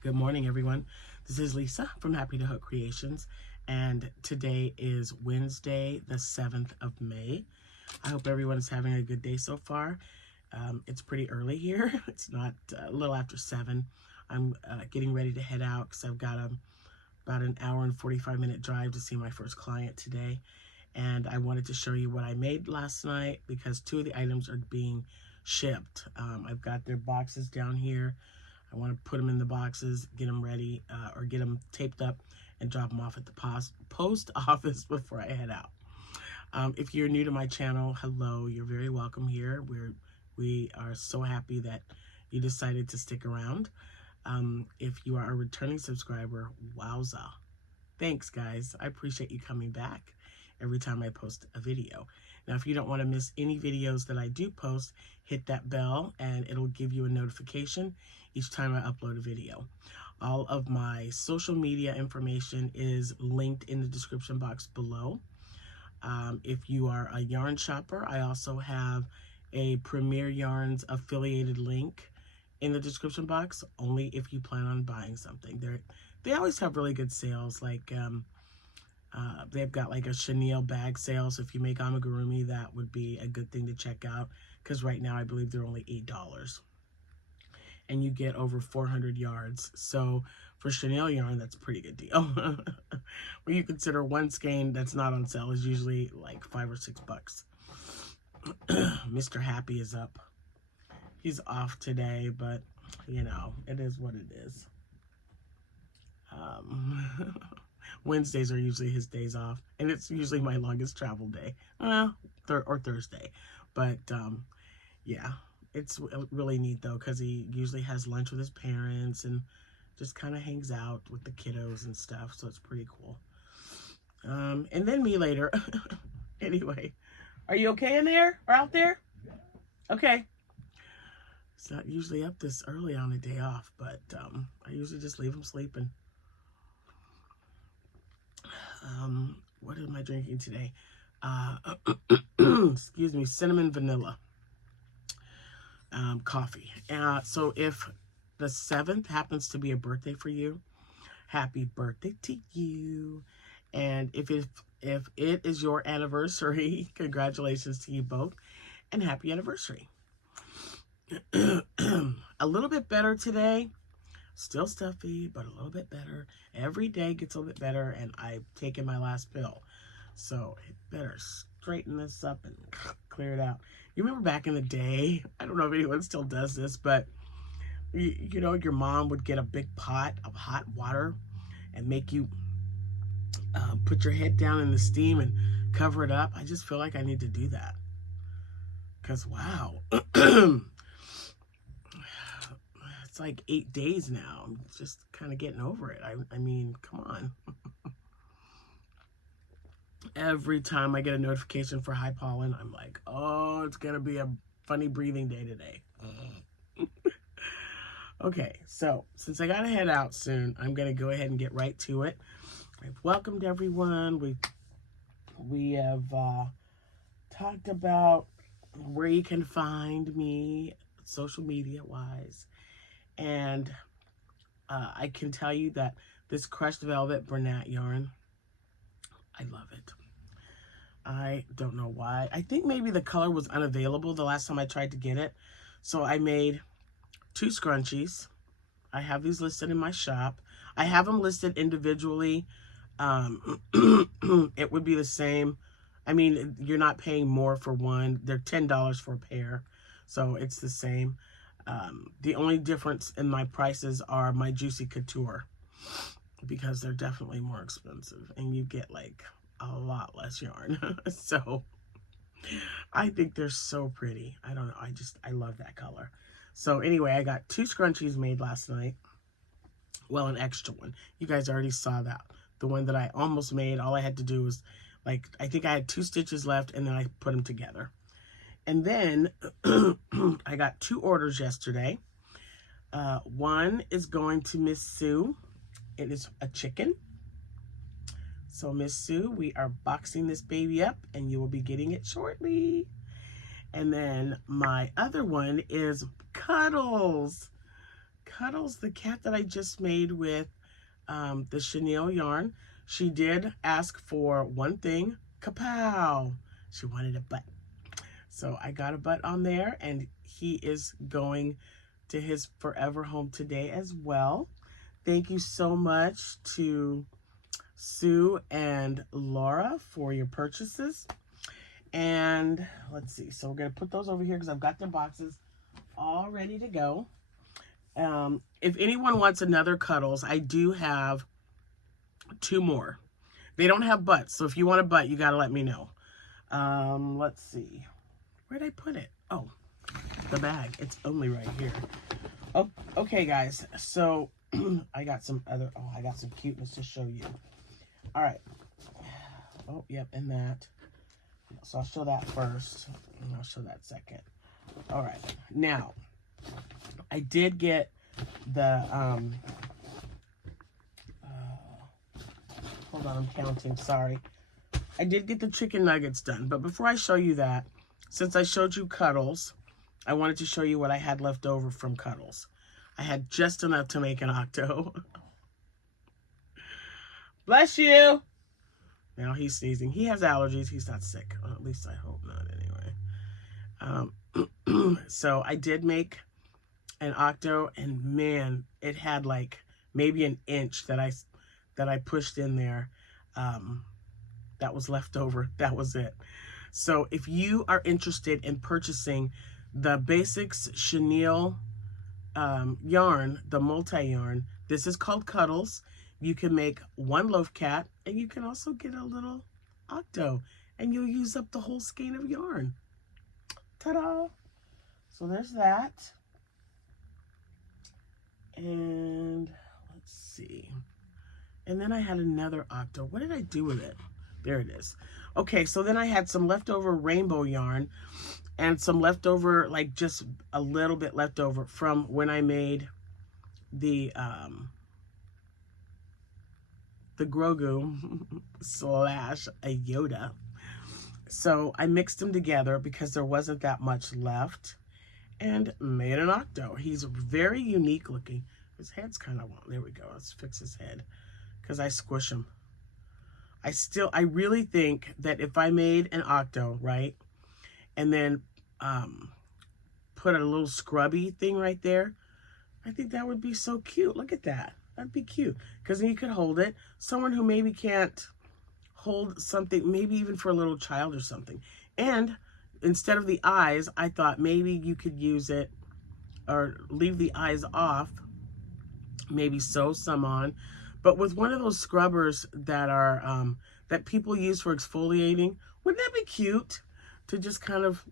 Good morning, everyone. This is Lisa from Happytohook Creations, and today is Wednesday, the 7th of May. I hope everyone is having a good day so far. It's pretty early here. It's not a little after 7. I'm getting ready to head out because I've got about an hour and 45-minute drive to see my first client today. And I wanted to show you what I made last night because 2 of the items are being shipped. I've got their boxes down here. I want to put them in the boxes, get them ready, or get them taped up and drop them off at the post office before I head out. If you're new to my channel, hello, you're very welcome here. We are so happy that you decided to stick around. If you are a returning subscriber, wowza. Thanks, guys. I appreciate you coming back every time I post a video. Now, if you don't want to miss any videos that I do post, hit that bell and it'll give you a notification each time I upload a video. All of my social media information is linked in the description box below. If you are a yarn shopper, I also have a Premier Yarns affiliated link in the description box, only if you plan on buying something. They always have really good sales, like they've got like a chenille bag sale, so if you make amigurumi, that would be a good thing to check out, because right now I believe they're only $8. And you get over 400 yards. So for chenille yarn, that's a pretty good deal. When you consider one skein that's not on sale is usually like $5 or $6. Mr. Happy is up. He's off today, but you know, it is what it is. Wednesdays are usually his days off, and it's usually my longest travel day, or Thursday. But yeah, it's really neat though, because he usually has lunch with his parents and just kind of hangs out with the kiddos and stuff, so it's pretty cool. And then me later. Anyway, are you okay in there or out there? Okay. It's not usually up this early on a day off, but I usually just leave him sleeping. What am I drinking today? Excuse me, cinnamon vanilla coffee. So if the 7th happens to be a birthday for you, happy birthday to you. And if it is your anniversary, congratulations to you both, and happy anniversary. A little bit better today. Still stuffy, but a little bit better. Every day gets a little bit better, and I've taken my last pill. So I better straighten this up and clear it out. You remember back in the day, I don't know if anyone still does this, but you know, your mom would get a big pot of hot water and make you put your head down in the steam and cover it up. I just feel like I need to do that. Because, wow. It's like 8 days now. I'm just kind of getting over it. I mean, come on. Every time I get a notification for high pollen, I'm like, oh, it's going to be a funny breathing day today. Okay, so since I got to head out soon, I'm going to go ahead and get right to it. I've welcomed everyone. We have talked about where you can find me social media-wise. And I can tell you that this crushed velvet Bernat yarn, I love it. I don't know why. I think maybe the color was unavailable the last time I tried to get it. So I made 2 scrunchies. I have these listed in my shop. I have them listed individually. It would be the same. I mean, you're not paying more for one. They're $10 for a pair. So it's the same. The only difference in my prices are my Juicy Couture, because they're definitely more expensive and you get like a lot less yarn. So I think they're so pretty. I don't know. I love that color. So anyway, I got 2 scrunchies made last night. Well, an extra one. You guys already saw that. The one that I almost made, all I had to do was, like, I think I had 2 stitches left and then I put them together. And then I got 2 orders yesterday. One is going to Miss Sue. It is a chicken. So Miss Sue, we are boxing this baby up and you will be getting it shortly. And then my other one is Cuddles. Cuddles, the cat that I just made with the chenille yarn, she did ask for one thing. Kapow! She wanted a butt. So I got a butt on there, and he is going to his forever home today as well. Thank you so much to Sue and Laura for your purchases. And let's see, so we're going to put those over here because I've got their boxes all ready to go. If anyone wants another Cuddles, I do have 2 more. They don't have butts, so if you want a butt, you got to let me know. Let's see. Where'd I put it? Oh, the bag. It's only right here. Oh, okay, guys. So I got some cuteness to show you. All right. Oh, yep, and that. So I'll show that first, and I'll show that second. All right. Now, I did get the, hold on, I'm counting, sorry. I did get the chicken nuggets done, but before I show you that, since I showed you Cuddles, I wanted to show you what I had left over from Cuddles. I had just enough to make an octo. Bless you! Now he's sneezing. He has allergies. He's not sick. Well, at least I hope not anyway. So I did make an octo, and man, it had like maybe an inch that I pushed in there. That was left over. That was it. So if you are interested in purchasing the Basics chenille yarn, the multi-yarn, this is called Cuddles. You can make 1 loaf cat, and you can also get a little octo, and you'll use up the whole skein of yarn. Ta-da! So there's that. And let's see. And then I had another octo. What did I do with it? There it is. Okay, so then I had some leftover rainbow yarn and some leftover, like just a little bit left over from when I made the Grogu slash a Yoda. So I mixed them together because there wasn't that much left and made an octo. He's very unique looking. His head's kind of, there we go. Let's fix his head because I squish him. I really think that if I made an octo, right, and then put a little scrubby thing right there, I think that would be so cute. Look at that. That'd be cute because then you could hold it. Someone who maybe can't hold something, maybe even for a little child or something. And instead of the eyes, I thought maybe you could use it or leave the eyes off, maybe sew some on. But with one of those scrubbers that are that people use for exfoliating, wouldn't that be cute to just kind of,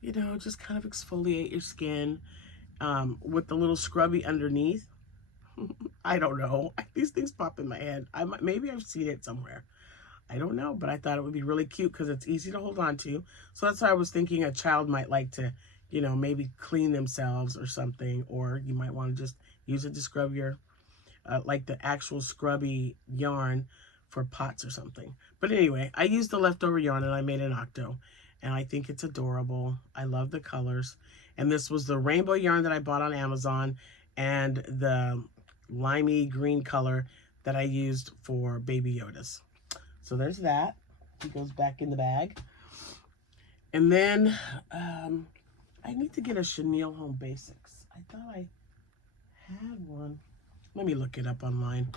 you know, just kind of exfoliate your skin with the little scrubby underneath? I don't know. These things pop in my head. Maybe I've seen it somewhere. I don't know, but I thought it would be really cute because it's easy to hold on to. So that's why I was thinking a child might like to, you know, maybe clean themselves or something, or you might want to just use it to scrub your, like the actual scrubby yarn for pots or something. But anyway, I used the leftover yarn and I made an octo, and I think it's adorable. I love the colors. And this was the rainbow yarn that I bought on Amazon and the limey green color that I used for Baby Yodas. So there's that. He goes back in the bag. And then I need to get a chenille Home Basics. I thought I had one. Let me look it up online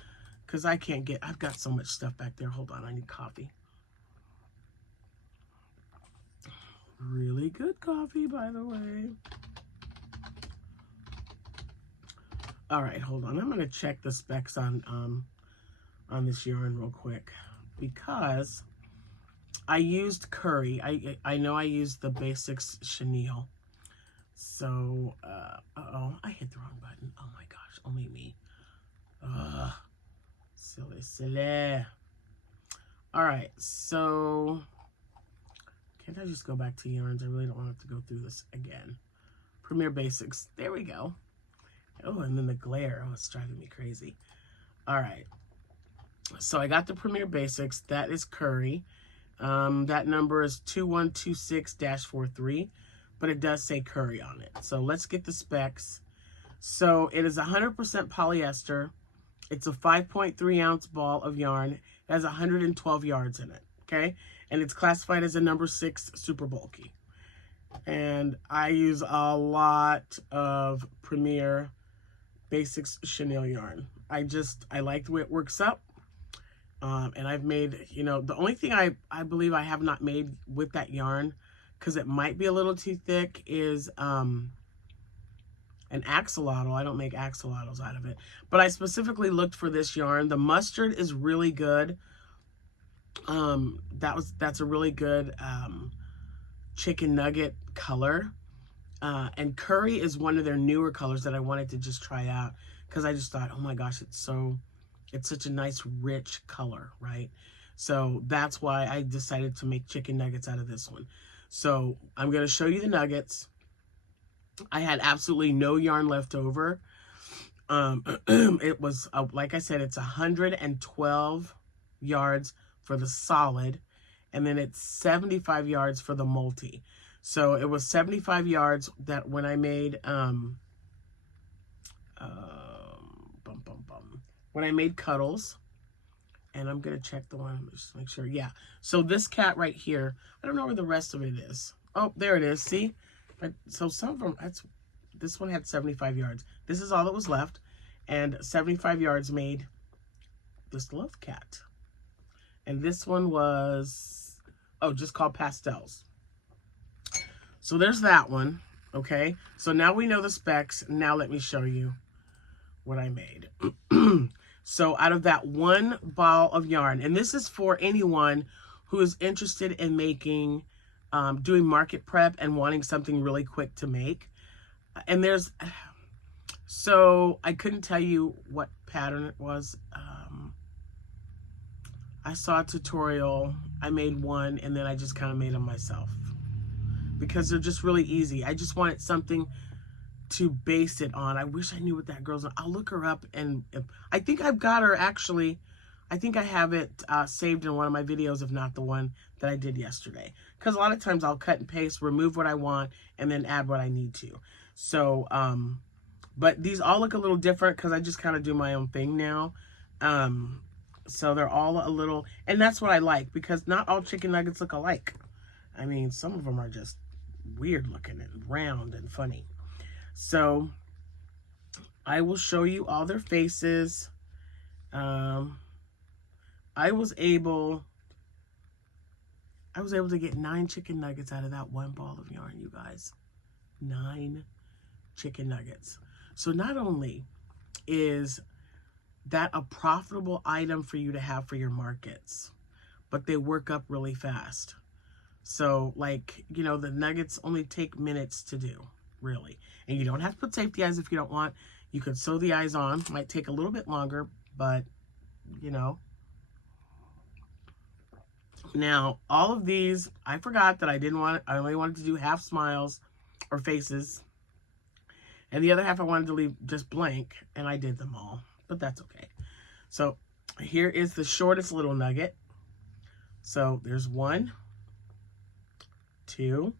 because I can't get, I've got so much stuff back there. Hold on, I need coffee. Really good coffee, by the way. All right, hold on. I'm going to check the specs on this yarn real quick because I used Curry. I know I used the Basics chenille. So, uh-oh, I hit the wrong button. Oh my gosh, only me. Ugh, silly. All right, so can't I just go back to yarns? I really don't want to have to go through this again. Premier Basics. There we go. Oh, and then the glare. Oh, it's driving me crazy. All right. So I got the Premier Basics. That is Curry. That number is 2126-43, but it does say Curry on it. So let's get the specs So it is 100% polyester. It's a 5.3 ounce ball of yarn. It has 112 yards in it, okay? And it's classified as a number 6 super bulky. And I use a lot of Premier Basics chenille yarn. I like the way it works up. And I've made, you know, the only thing I believe I have not made with that yarn, because it might be a little too thick, is an axolotl. I don't make axolotls out of it. But I specifically looked for this yarn. The mustard is really good. That's a really good chicken nugget color. And curry is one of their newer colors that I wanted to just try out, because I just thought, oh my gosh, it's such a nice rich color, right? So that's why I decided to make chicken nuggets out of this one. So I'm going to show you the nuggets. I had absolutely no yarn left over. It was, like I said, it's 112 yards for the solid, and then it's 75 yards for the multi. So it was 75 yards that when I made, when I made cuddles, and I'm going to check the one, just make sure. Yeah. So this cat right here, I don't know where the rest of it is. Oh, there it is. See? So some of them, this one had 75 yards. This is all that was left. And 75 yards made this love cat. And this one was, oh, just called pastels. So there's that one, okay? So now we know the specs. Now let me show you what I made. So out of that one ball of yarn, and this is for anyone who is interested in making, doing market prep and wanting something really quick to make. And there's, so I couldn't tell you what pattern it was. I saw a tutorial, I made one, and then I just kind of made them myself, because they're just really easy. I just wanted something to base it on. I wish I knew what that girl's on. I'll look her up, and I think I've got her actually. I think I have it saved in one of my videos, if not the one that I did yesterday. Because a lot of times I'll cut and paste, remove what I want, and then add what I need to. So, but these all look a little different because I just kind of do my own thing now. So they're all a little, and that's what I like, because not all chicken nuggets look alike. I mean, some of them are just weird looking and round and funny. So I will show you all their faces. I was able to get 9 chicken nuggets out of that one ball of yarn, you guys. 9 chicken nuggets. So not only is that a profitable item for you to have for your markets, but they work up really fast. So, like, you know, the nuggets only take minutes to do, really. And you don't have to put safety eyes if you don't want. You could sew the eyes on. Might take a little bit longer, but, you know. Now, all of these, I forgot that I only wanted to do half smiles or faces. And the other half I wanted to leave just blank, and I did them all. But that's okay. So, here is the shortest little nugget. So, there's 1, 2,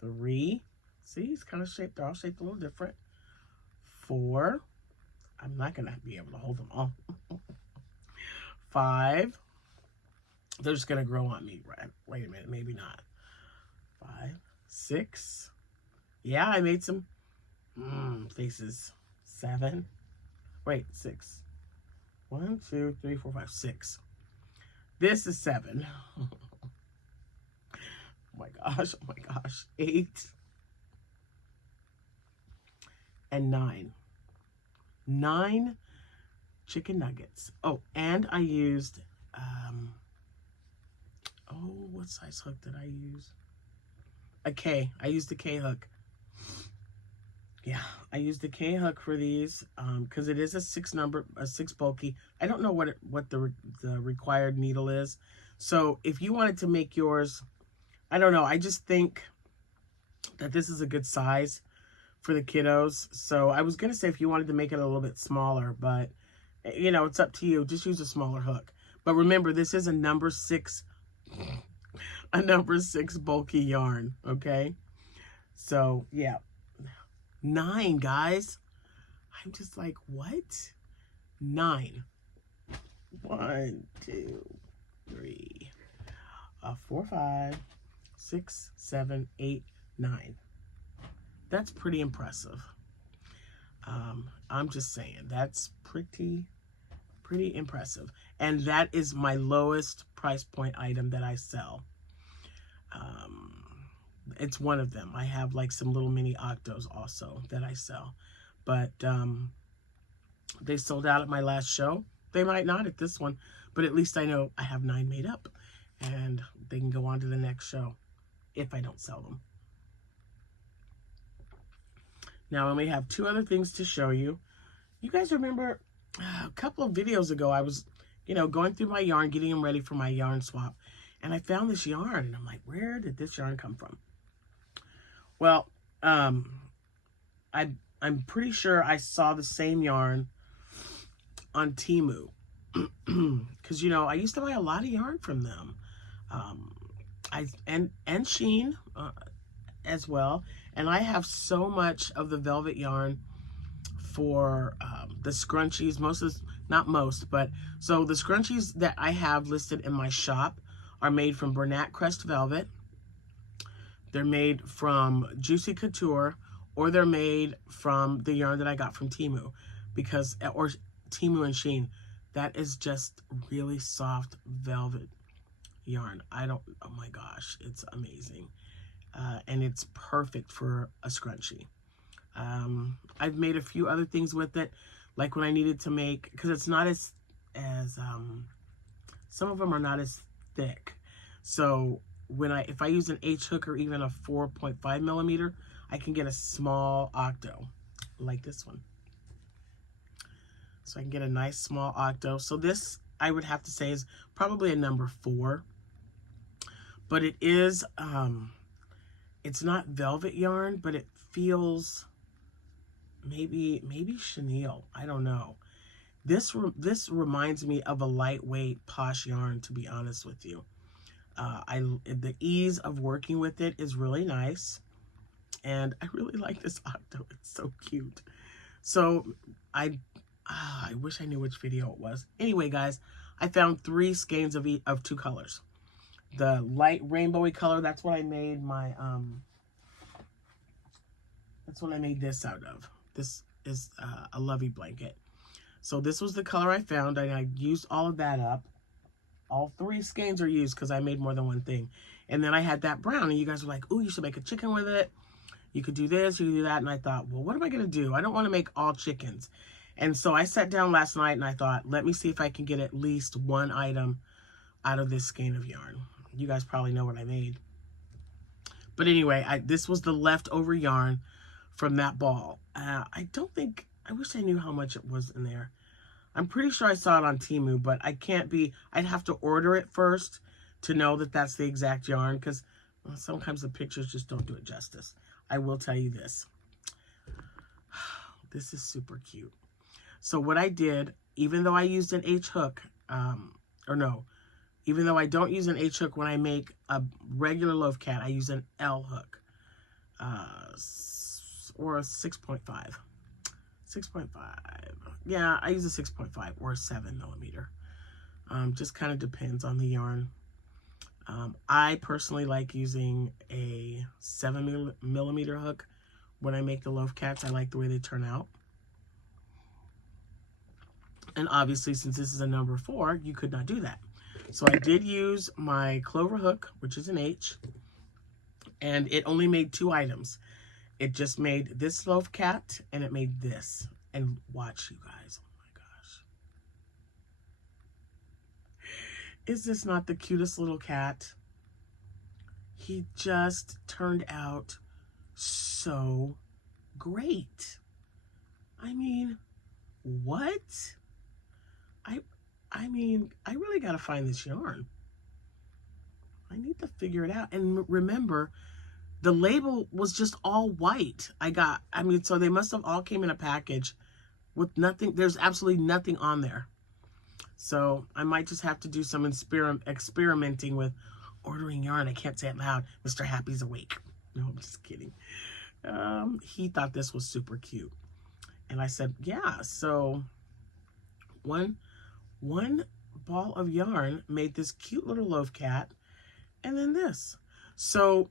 3. See, it's kind of shaped, they're all shaped a little different. 4. I'm not going to be able to hold them all. 5. They're just going to grow on me, right? Wait a minute, maybe not. 5, 6. Yeah, I made some faces. 7. Wait, 6. 1, 2, 3, 4, 5, 6. This is 7. Oh my gosh, oh my gosh. 8. And 9. 9 chicken nuggets. Oh, and I used, what size hook did I use? A K. I used the K hook. Yeah, I used the K hook for these because it is a 6 bulky. I don't know what the required needle is. So if you wanted to make yours, I don't know. I just think that this is a good size for the kiddos. So I was going to say if you wanted to make it a little bit smaller, but you know, it's up to you. Just use a smaller hook. But remember, this is a number 6 bulky yarn, okay? So, yeah. 9, guys. I'm just like, what? 9. 1, 2, 3, 4, 5, 6, 7, 8, 9. That's pretty impressive. I'm just saying, that's pretty impressive. And that is my lowest price point item that I sell. It's one of them. I have like some little mini octos also that I sell. But they sold out at my last show. They might not at this one, but at least I know I have 9 made up. And they can go on to the next show if I don't sell them. Now I only have 2 other things to show you. You guys remember a couple of videos ago, I was, going through my yarn, getting them ready for my yarn swap. And I found this yarn, and I'm like, where did this yarn come from? Well, I'm pretty sure I saw the same yarn on Temu. Because, I used to buy a lot of yarn from them. And Shein as well. And I have so much of the velvet yarn for the scrunchies. So the scrunchies that I have listed in my shop are made from Bernat Crest Velvet. They're made from Juicy Couture, or they're made from the yarn that I got from Temu, or Temu and Shein. That is just really soft velvet yarn. Oh my gosh, it's amazing. And it's perfect for a scrunchie. I've made a few other things with it, like when I needed to make, because it's not as some of them are not as thick. So if I use an H hook or even a 4.5 millimeter, I can get a small octo like this one. So I can get a nice small octo. So this, I would have to say, is probably a number 4. But it is, it's not velvet yarn, but it feels maybe chenille. I don't know. This reminds me of a lightweight posh yarn, to be honest with you. The ease of working with it is really nice. And I really like this octo. It's so cute. So I wish I knew which video it was. Anyway, guys, I found 3 skeins of 2 colors. The light rainbowy color, that's what I made my that's what I made this out of. This is a lovey blanket. So this was the color I found, and I used all of that up. All 3 skeins are used because I made more than one thing. And then I had that brown, and you guys were like, "Ooh, you should make a chicken with it. You could do this, you could do that." And I thought, well, what am I going to do? I don't want to make all chickens. And so I sat down last night, and I thought, let me see if I can get at least one item out of this skein of yarn. You guys probably know what I made. But anyway, this was the leftover yarn from that ball. I wish I knew how much it was in there. I'm pretty sure I saw it on Temu, but I'd have to order it first to know that that's the exact yarn, because sometimes the pictures just don't do it justice. I will tell you this. This is super cute. So what I did, even though I used an H hook, even though I don't use an H hook when I make a regular loaf cat, I use an L hook, or a 6.5. 6.5. Yeah, I use a 6.5 or a 7 millimeter. Just kind of depends on the yarn. I personally like using a 7 millimeter hook when I make the loaf cats. I like the way they turn out. And obviously, since this is a number 4, you could not do that. So I did use my clover hook, which is an H, and it only made 2 items. It just made this loaf cat, and it made this. And watch, you guys. Oh my gosh. Is this not the cutest little cat? He just turned out so great. I mean, what? I really got to find this yarn. I need to figure it out. And remember, the label was just all white. So they must have all came in a package with nothing. There's absolutely nothing on there. So I might just have to do some experimenting with ordering yarn. I can't say it loud. Mr. Happy's awake. No, I'm just kidding. He thought this was super cute. And I said, yeah, so one ball of yarn made this cute little loaf cat, and then this. So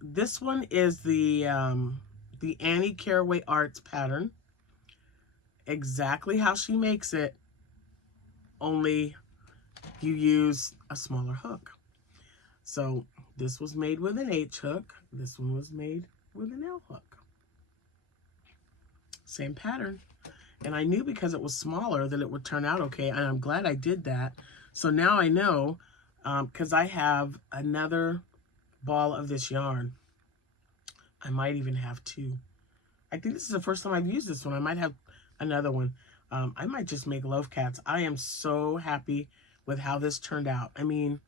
this one is the Annie Caraway Arts pattern. Exactly how she makes it, only you use a smaller hook. So this was made with an H hook. This one was made with an L hook. Same pattern. And I knew because it was smaller that it would turn out okay. And I'm glad I did that. So now I know, because I have another ball of this yarn. I might even have two. I think this is the first time I've used this one. I might have another one. I might just make loaf cats. I am so happy with how this turned out. I mean,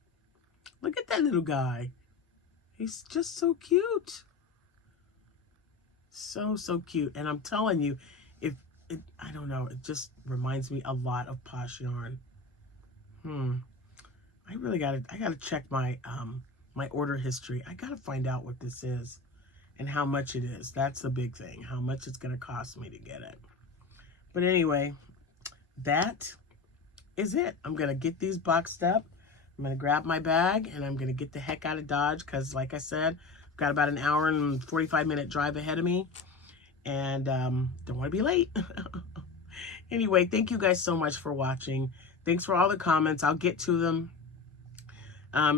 look at that little guy. He's just so cute. So cute. And I'm telling you, I don't know, it just reminds me a lot of Posh yarn. I gotta check my my order history. I gotta find out what this is and how much it is. That's the big thing, how much it's gonna cost me to get it. But anyway, that is it. I'm gonna get these boxed up. I'm gonna grab my bag and I'm gonna get the heck out of Dodge because, like I said, I've got about an hour and 45-minute drive ahead of me, and don't want to be late. Anyway, thank you guys so much for watching. Thanks for all the comments. I'll get to them.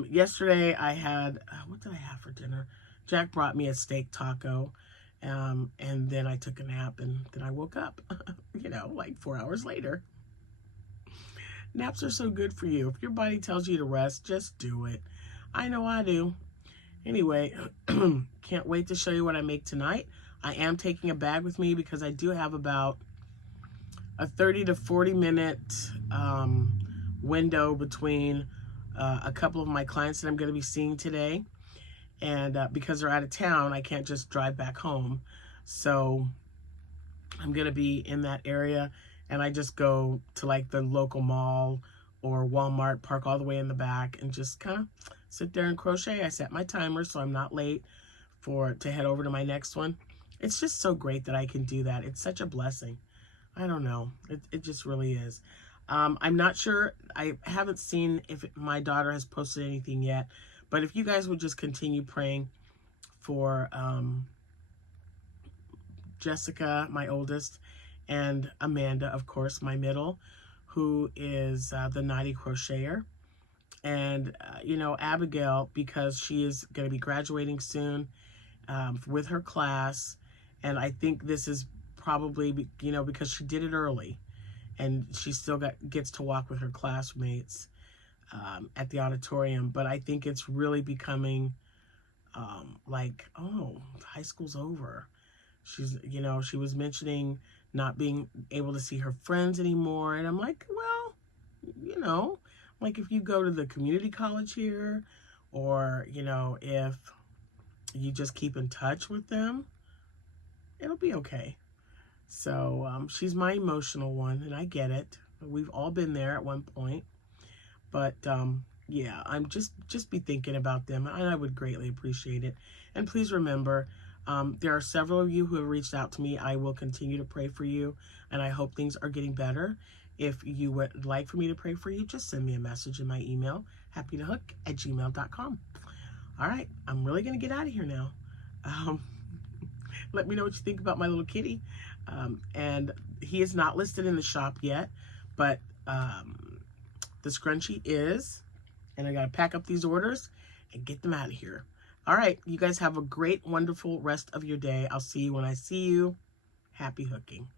Yesterday I had, what did I have for dinner? Jack brought me a steak taco, and then I took a nap, and then I woke up, you know, like 4 hours later. Naps are so good for you. If your body tells you to rest, just do it. I know I do. Anyway, can't wait to show you what I make tonight. I am taking a bag with me because I do have about a 30 to 40 minute window between a couple of my clients that I'm going to be seeing today. And because they're out of town, I can't just drive back home. So I'm going to be in that area, and I just go to like the local mall or Walmart, park all the way in the back, and just kind of sit there and crochet. I set my timer so I'm not late to head over to my next one. It's just so great that I can do that. It's such a blessing. I don't know. It just really is. I'm not sure. I haven't seen if my daughter has posted anything yet. But if you guys would just continue praying for Jessica, my oldest, and Amanda, of course, my middle, who is the naughty crocheter. And, you know, Abigail, because she is going to be graduating soon with her class. And I think this is probably, you know, because she did it early. And she still gets to walk with her classmates at the auditorium. But I think it's really becoming like, oh, high school's over. She's, you know, she was mentioning not being able to see her friends anymore. And I'm like, well, you know, like if you go to the community college here, or, you know, if you just keep in touch with them, it'll be okay. So she's my emotional one, and I get it. We've all been there at one point. But yeah, I'm just be thinking about them, and I would greatly appreciate it. And please remember, there are several of you who have reached out to me. I will continue to pray for you, and I hope things are getting better. If you would like for me to pray for you, just send me a message in my email, happytohook@gmail.com. All right, I'm really going to get out of here now. Let me know what you think about my little kitty. And he is not listed in the shop yet, but the scrunchie is. And I got to pack up these orders and get them out of here. All right, you guys have a great, wonderful rest of your day. I'll see you when I see you. Happy hooking.